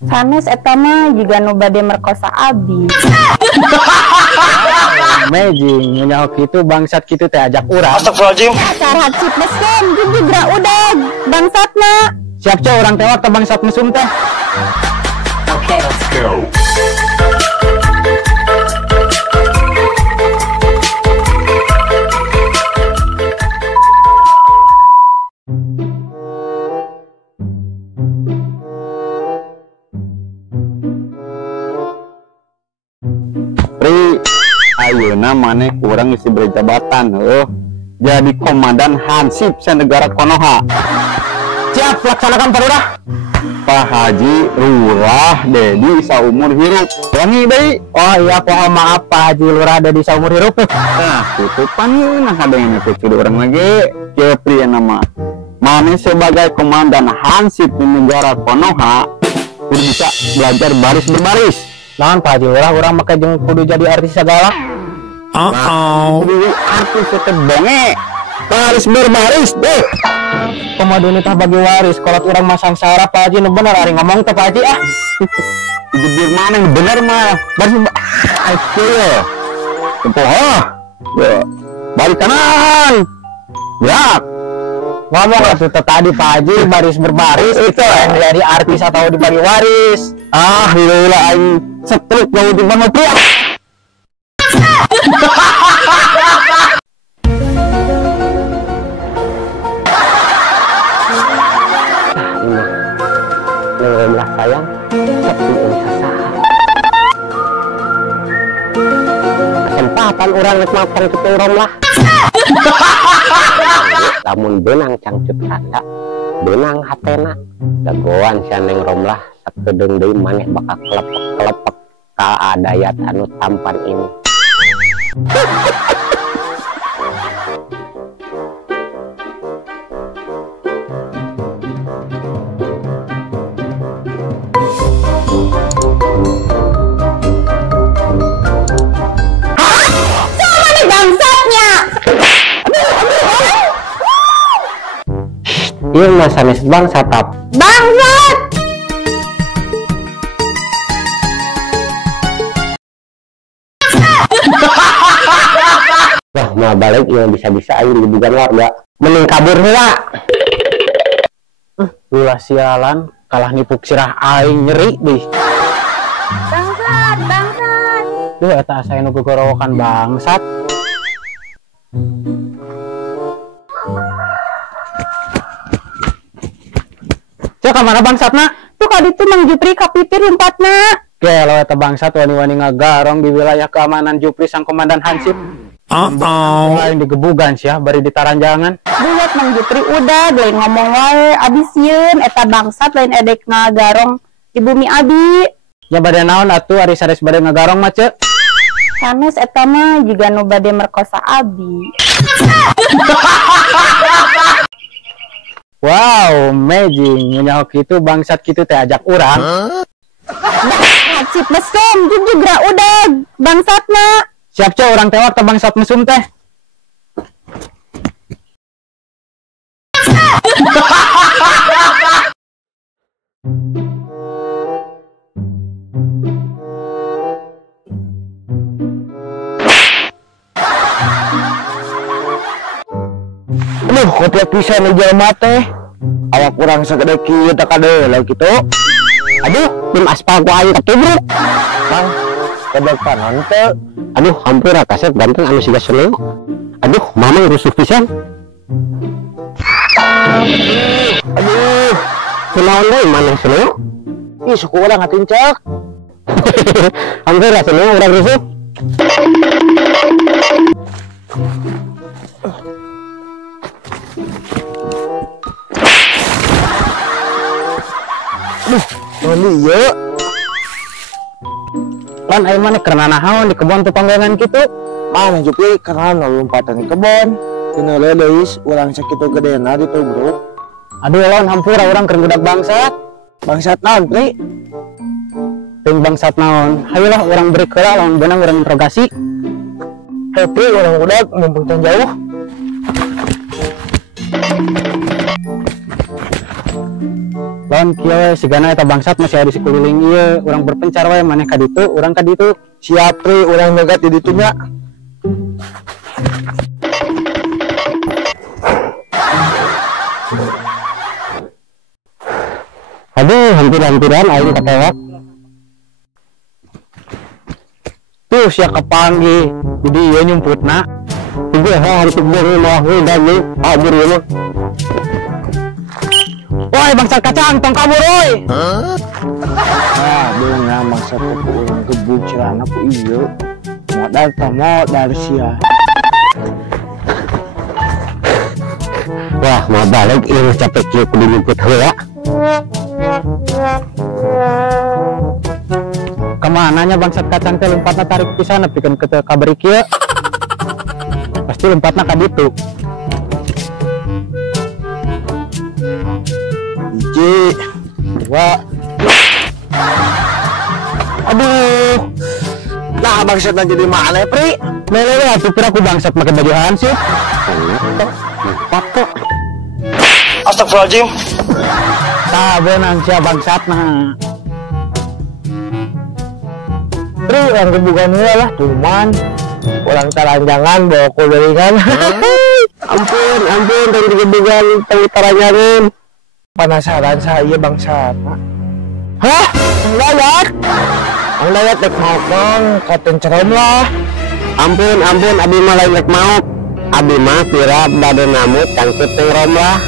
Sanes eta mah juga nu bade merkosa abi. Amazing, nyaho kitu bangsat kitu teh ajak urang. Astagfirullahaladzim. Dasar hansip mesum juga udah bangsatna. Siap ce orang tewak ke bangsat mesum teh. Okay, let's go. Ayeuna maneh kurang isi berjabatan jadi komandan Hansip Senegara Konoha. Siap laksanakan Pak Lurah. Pak Haji Lurah Dedi saumur hirup. Wangi deui. Oh iya pohon maaf Pak Haji Lurah Dedi saumur hirup. Nah tutupan nah kadang itu orang lagi Kepri nama. Maneh sebagai komandan Hansip Senegara Konoha kudu bisa belajar baris berbaris. Naon Pak Haji Lurah urang make jeung kudu jadi artis segala. Artis itu bonge baris berbaris deh. Komadun tah bagi waris kolot urang masang sarah Pak Haji nu bener ari ngomong teh Pak Haji ah. Jebir mana yang bener mah baris ayo ya tempoh balik kanan gerak ngomong lah tuh tadi Pak Haji baris berbaris itu yang dari artis atau dibagi waris lila aing setruk jauh di mana tuh Nah, sayang sepi usaha kesempatan orang rek mapan kitu lah. Lamun benang cangcut randa benang hatena dagoan sia Neng Romlah sakedeung deui maneh bakal kelepek ka adayat anu tampan ini. Iya mas sanes bangsat tap. Bangsat. Wah mau balik yang bisa-bisa ayo dibugan warga. Mending kabur heula. Ulah sialan kalah nipuk sirah aing nyeri deh. Bangsat. Duh eta asa nu gogorowokan bangsat. Cek kemana bangsatna? Tuh kali itu Mang Jupri kapipir lompatna. Gelo eta bangsat wani-wani ngagarong di wilayah keamanan Jupri sang komandan Hansip. Lain digebugan sih ya bari ditaranjangan. Buat Mang Jupri udah lain ngomong wae abis sieun eta bangsat lain edek ngagarong di bumi abi. Ya bade naon atuh ari sanes bade ngagarong mah ceuk. Sanes eta mah juga nu bade merkosa abi. Wow, amazing. Nyaho kitu bangsat kitu teh ajak urang. Hansip mesum juga udah bangsatna. Siap ce orang tewak ke bangsat mesum teh. Aduh, kopiak pisan di jelema teh. Awak kurang sagede kieu teh kadeuleu kitu. Aduh, tim aspal ku aing ketubruk. Bang, kedek kanan teh. Aduh, hampir kaset ganteng anu siga seneng. Aduh, mamang rusuh pisan. Aduh, kunaon deui maneh seneng? Ih, suku urang ngatincek. Hampir seneng urang rusuh. Iya lan ayo mana karena nahawan di kebun tuh panggangan gitu Mang Jupri karena lompatan di kebun tina leuleus urang sakitu gedena ditubruk. Aduh lawan hampura orang keur budak bangsat naon Pri? Ting bangsat naon hayolah orang beri keula lawan benang orang interogasi. Pri urang budak mumpung teh jauh. Lawan naon kieu sigana eta bangsat masih ada di sekeliling ieu urang berpencar wae maneh ka ditu urang ka ditu. Siap Pri, urang nyegat di ditu nya. Aduh, hampir-hampiran aing ketewak. Tuh sia kepanggih. Jadi ieu nyumputna. Juga hari tebur mah dan ni kabur ieu mah. Woi bangsat kacang tong kabur woi. Beunga masa ku urang gebuk celana ku ieu. Modal sia. Wah, mau balik ieu capek kieu kudu nyumput heula. Kemananya bangsat kacang teh lompatna tarik pisan nepikeun ke kabari kieu. Pasti lompatna ka ditu. Hiji, dua. Aduh. Nah, bangsat jadi mana, Pri? Lele atuh kira ku bangsat make baju hansip. Empat kok. Astagfirullahaladzim. Sabeunang sia bangsatna. Pri, yang gebukan heula lah, cuman ulang taranjangan bawa kuliringan. Ampun, tadi gebugan tadi taranjangan. Penasaran saya bangsat. Hah? Ang layat dek mau kong, katen cerem lah. Ampun, abi mah lain rek mau. Abi mah kira badan namut kang teu rom lah.